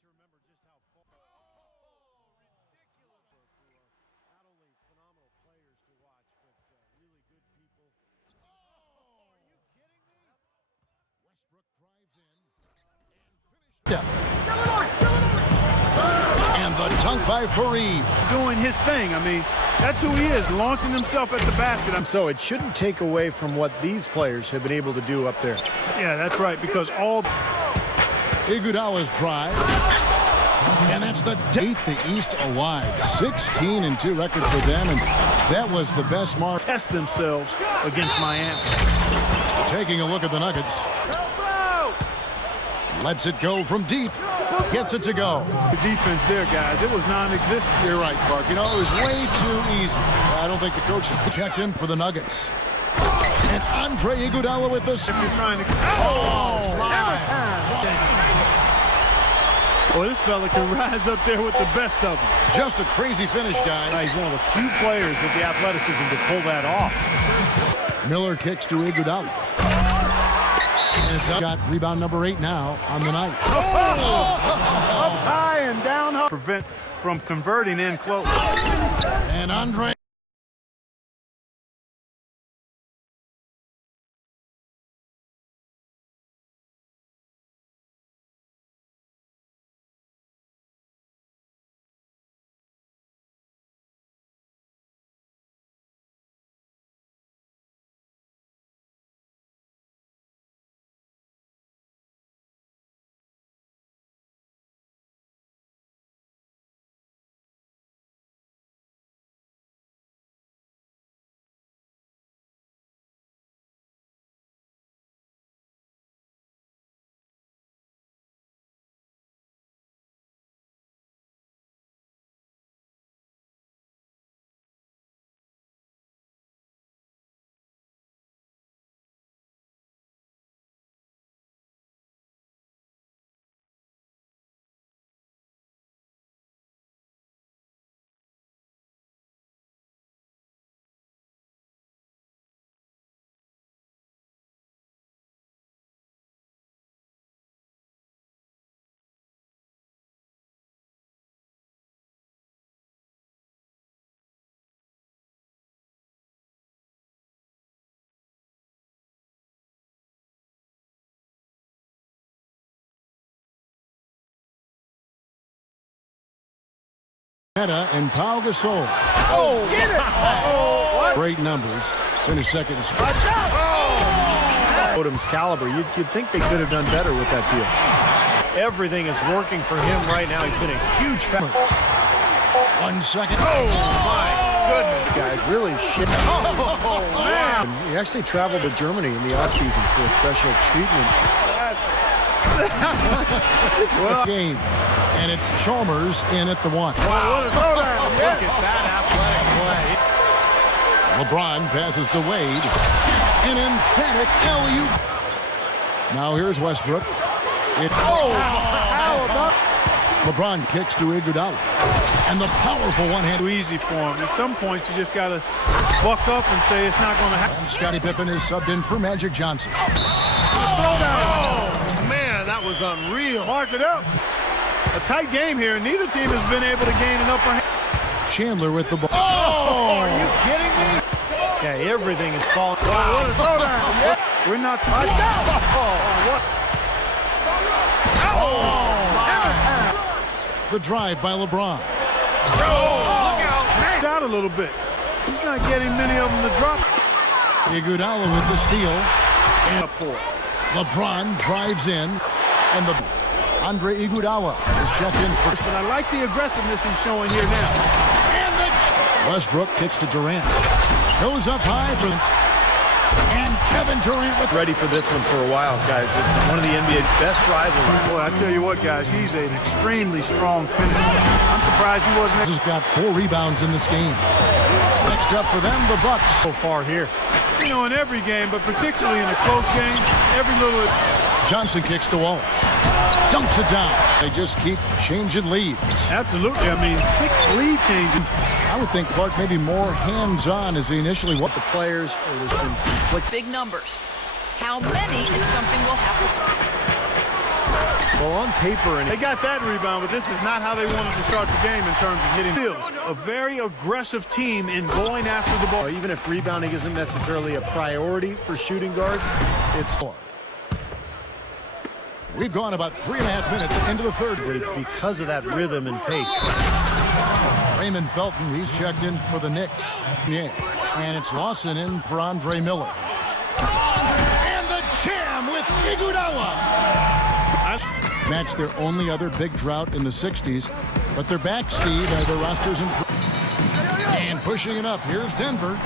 great to remember just how far ridiculous who are not only phenomenal players to watch, but really good people. Are you kidding me? Westbrook drives in and finishes. And the dunk by Fareed. Doing his thing. I mean, that's who he is, launching himself at the basket. So it shouldn't take away from what these players have been able to do up there. Yeah, that's right, because all... Iguodala's drive. And that's the 8th the East alive. 16-2 record for them, and that was the best mark. Test themselves against Miami. Taking a look at the Nuggets. Lets it go from deep. Gets it to go. The defense there, guys, it was non-existent. You're right, Clark. You know, it was way too easy. I don't think the coach checked in for the Nuggets. And Andre Iguodala with this. If you're trying to... Hammer time. Well, this fella can rise up there with the best of them. Just a crazy finish, guys. He's one of the few players with the athleticism to pull that off. Miller kicks to Iguodala. And it's got rebound number 8 now on the night. Up high and down high. Prevent from converting in close. And Andre. And Pau Gasol. Oh, get it! What? Great numbers. Finish second. Odom's caliber, you'd think they could have done better with that deal. Everything is working for him right now. He's been a huge factor. 1 second. Oh, my goodness, guys, really shit. Oh, man. He actually traveled to Germany in the offseason for a special treatment. Well, game. And it's Chalmers in at the 1. Wow. Look at that athletic play. LeBron passes to Wade. An emphatic alley-oop. Now here's Westbrook. How about... LeBron kicks to Iguodala. And the powerful one-hand. Too easy for him. At some point, you just got to buck up and say it's not going to happen. Scottie Pippen is subbed in for Magic Johnson. Oh, man, that was unreal. Mark it up. A tight game here, and neither team has been able to gain an upper hand. Chandler with the ball. Oh, are you kidding me? Yeah, everything is falling. Wow. What a throwdown. Yeah. We're not too much. The drive by LeBron. Look out. Down a little bit. He's not getting many of them to drop. Iguodala with the steal. And Up for it. LeBron drives in. And the Andre Iguodala is checked in first. But I like the aggressiveness he's showing here now. And the Westbrook kicks to Durant. Goes up high for and Kevin Durant with Ready for this one for a while, guys. It's one of the NBA's best rivalries. Boy, I tell you what, guys, he's an extremely strong finisher. I'm surprised he wasn't. has got 4 rebounds in this game. Next up for them, the Bucks. So far here. You know, in every game, but particularly in a close game, every little... Johnson kicks to Wallace. Dunks it down. They just keep changing leads. Absolutely. I mean, 6 lead changing. I would think Clark maybe more hands-on as he initially was. The players, there's been conflict. Big numbers. How many is something we'll have to... Well, on paper, and They got that rebound, but this is not how they wanted to start the game in terms of hitting. A very aggressive team in going after the ball. even if rebounding isn't necessarily a priority for shooting guards, it's We've gone about 3.5 minutes into the third. because of that rhythm and pace. Raymond Felton, he's checked in for the Knicks. Yeah. And it's Lawson in for Andre Miller. And the jam with Iguodala. Match their only other big drought in the 60s. But they're back, Steve. Their roster's improved. And pushing it up. Here's Denver.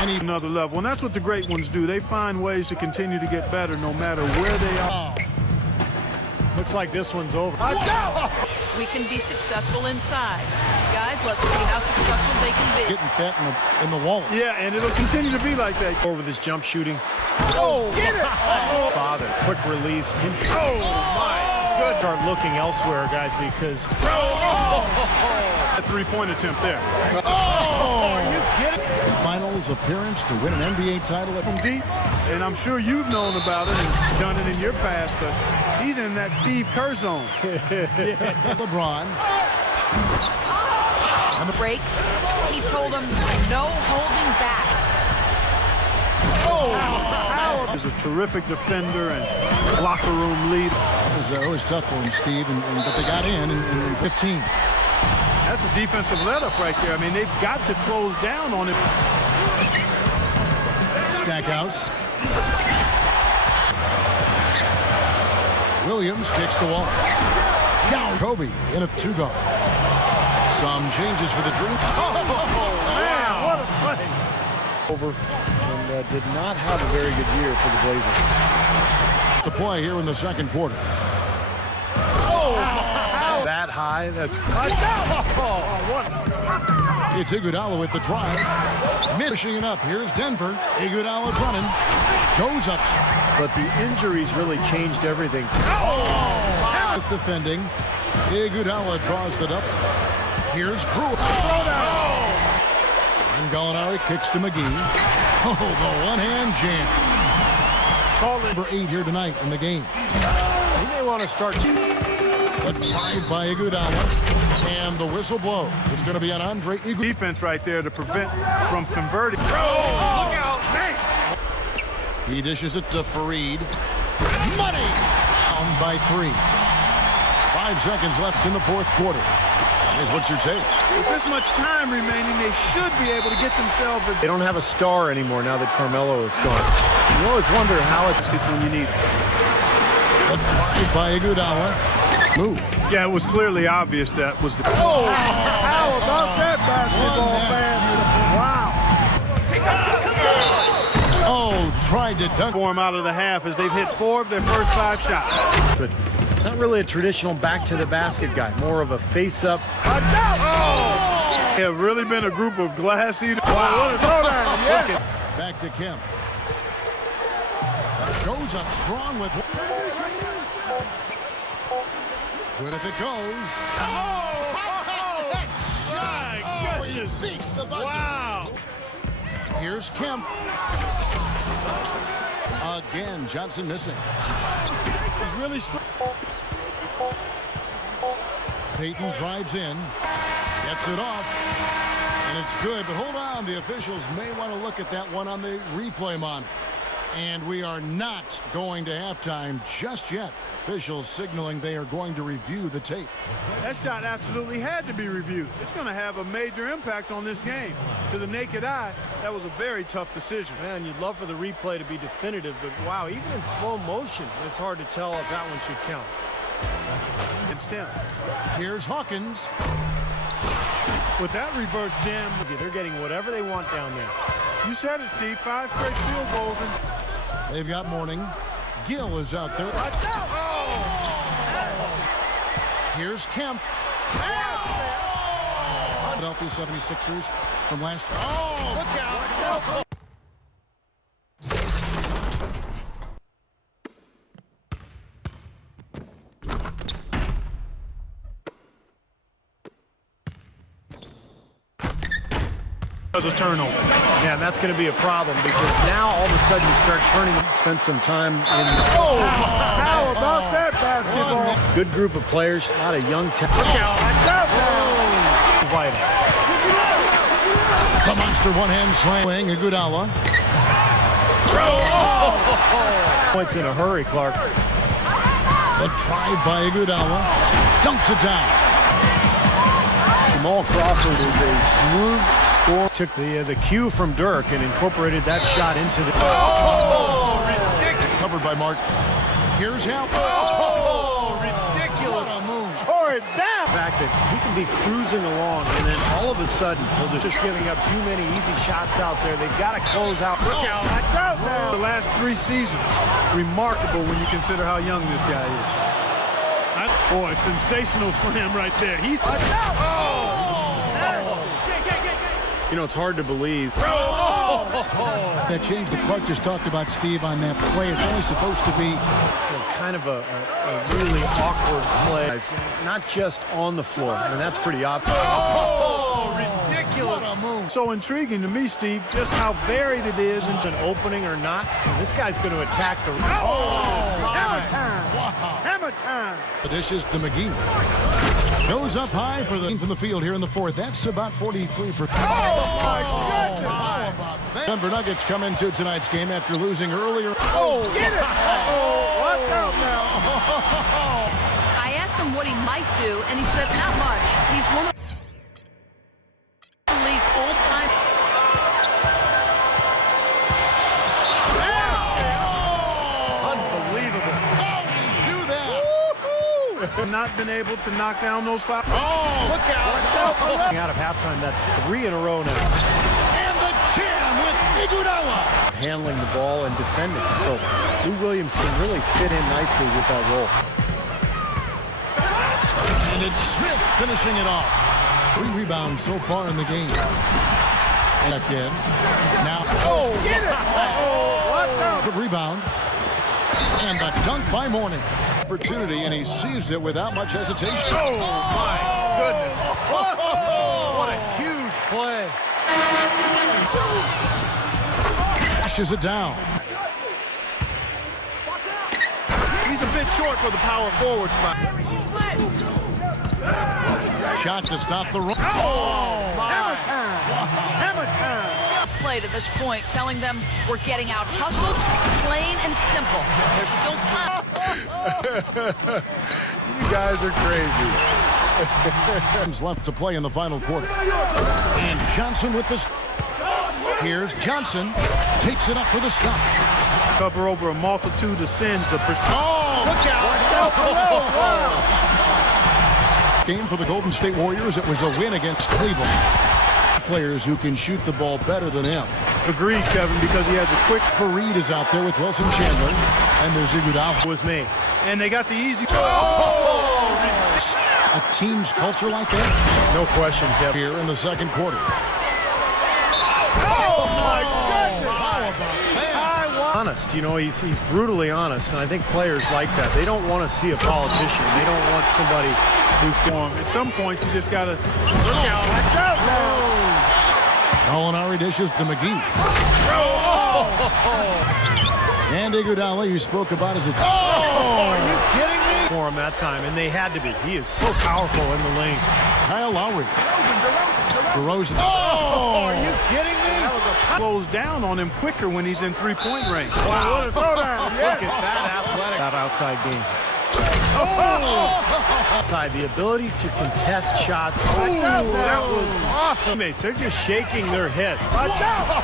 And Another level. And that's what the great ones do. They find ways to continue to get better no matter where they are. Looks like this one's over. We can be successful inside. Guys, let's see how successful they can be. getting fat in the wallet. Yeah, and it'll continue to be like that. Over this jump shooting. Oh, get it! Father, quick release. Oh, my good. Start looking elsewhere, guys, because. A three-point attempt there. Are you kidding? Finals appearance to win an NBA title From deep, and I'm sure you've known about it and done it in your past, but he's in that Steve Kerr zone. LeBron. On the break, he told him no holding back. He's a terrific defender and locker room leader. It was always tough for him, Steve, but they got in 15. That's a defensive let-up right there. I mean, they've got to close down on it. Stackhouse. Williams kicks the wall. Down. Kobe in a two-guard. Some changes for the drink. Man, what a play. Over and did not have a very good year for the Blazers. The play here in the second quarter. That high, that's. It's Iguodala with the drive. Pushing it up. Here's Denver. Iguodala's running. Goes up. But the injuries really changed everything. Defending. Iguodala draws the double. Here's Brewer. And Gallinari kicks to McGee. Oh, the one-hand jam. Number 8 here tonight in the game. He may want to start. A drive by Iguodala. And the whistle blow. It's going to be on Andre Iguodala. Defense right there to prevent from converting. Look out, man. He dishes it to Fareed. Money! Down by 3. 5 seconds left in the fourth quarter. Here's what's your take. With this much time remaining, they should be able to get themselves a They don't have a star anymore now that Carmelo is gone. You always wonder how it's when you need it. A drive by Iguodala. Move. Yeah, it was clearly obvious that was the. how about that basketball Wow. Oh, tried to dunk. Form out of the half as they've hit 4 of their first 5 shots. But not really a traditional back to the basket guy, more of a face up. They have really been a group of glass eaters. Wow, what a throwdown. Yeah. Back to Kemp. Goes up strong with. Good if it goes. My goodness. Wow. Here's Kemp. Again, Johnson missing. He's really strong. Payton drives in. Gets it off. And it's good, but hold on. The officials may want to look at that one on the replay monitor. And we are not going to halftime just yet. Officials signaling they are going to review the tape. That shot absolutely had to be reviewed. It's going to have a major impact on this game. To the naked eye, that was a very tough decision. Man, you'd love for the replay to be definitive, but wow, even in slow motion, it's hard to tell if that one should count. It's 10. Here's Hawkins. With that reverse jam, They're getting whatever they want down there. you said it, Steve. 5 straight field goals. They've got Mourning. Gill is out there. Here's Kemp. Philadelphia 76ers from last. Oh, look out! As a turnover. Yeah, and that's going to be a problem because now all of a sudden you start turning, spend some time in. How about that basketball? Good group of players, a lot of young talent. Look out. Vital. The monster one-hand slam. Iguodala. Points in a hurry, Clark. The drive by Iguodala. Dunks it down. Jamal Crawford is a smooth scorer. Took the cue from Dirk and incorporated that shot into the... Ridiculous. Covered by Mark. Here's how. Ridiculous. What a move. Tore it down. The fact that he can be cruising along and then all of a sudden he'll just giving up too many easy shots out there. They've got to close out. Look out. Watch out now. The last 3 seasons, remarkable when you consider how young this guy is. Boy, sensational slam right there. He's... Watch out. You know, it's hard to believe. That change that Clark just talked about, Steve, on that play. It's only supposed to be Kind of a really awkward play. Not just on the floor. I mean, that's pretty obvious. Ridiculous. what a move. So intriguing to me, Steve, just how varied it is. It's an opening or not. This guy's going to attack the... Hammer time. Wow. Hammer time. The dishes to McGee. Goes up high for the from the field here in the fourth. That's about 43%. How about that? Denver Nuggets come into tonight's game after losing earlier. Get it. Watch out now. I asked him what he might do, and he said not much. He's one of the league's all-time. Unbelievable. Do that. Not been able to knock down those fouls. Look out. Out of halftime, that's 3 in a row now. And the jam with Iguodala. Handling the ball and defending. So Lou Williams can really fit in nicely with that role. And it's Smith finishing it off. 3 rebounds so far in the game. And again. Now. Get it. Watch out. Good rebound. And the dunk by Mourning. Opportunity, and he seized it without much hesitation. My goodness. What a huge play. Dashes it down. He's a bit short for the power forward spot. Shot to stop the run. Hammer time. Hammer time. Play to this point, telling them we're getting out hustled, plain and simple. There's still time. You guys are crazy. Left to play in the final quarter. And Johnson with this. Here's Johnson. Takes it up for the stuff. Cover over a multitude of sins. Look out. Game for the Golden State Warriors. It was a win against Cleveland. Players who can shoot the ball better than him. Agreed, Kevin, because he has a quick... Fareed is out there with Wilson Chandler. And there's Iguodala. Was me. And they got the easy... A team's culture like that? No question, Kevin. Here in the second quarter. Honest, you know, he's brutally honest, and I think players like that. They don't want to see a politician. They don't want somebody who's going. At some point, you just got to... Look out. Watch out now. Molinari dishes to McGee. And Iguodala, you spoke about as a... Are you kidding me? For him that time, and they had to be. He is so powerful in the lane. Kyle Lowry. DeRozan. Are you kidding me? Close down on him quicker when he's in three-point range. Wow. What a throwdown. Yes. Look at that athletic. That outside game. Outside, the ability to contest shots. That was awesome. They're just shaking their heads. Watch out.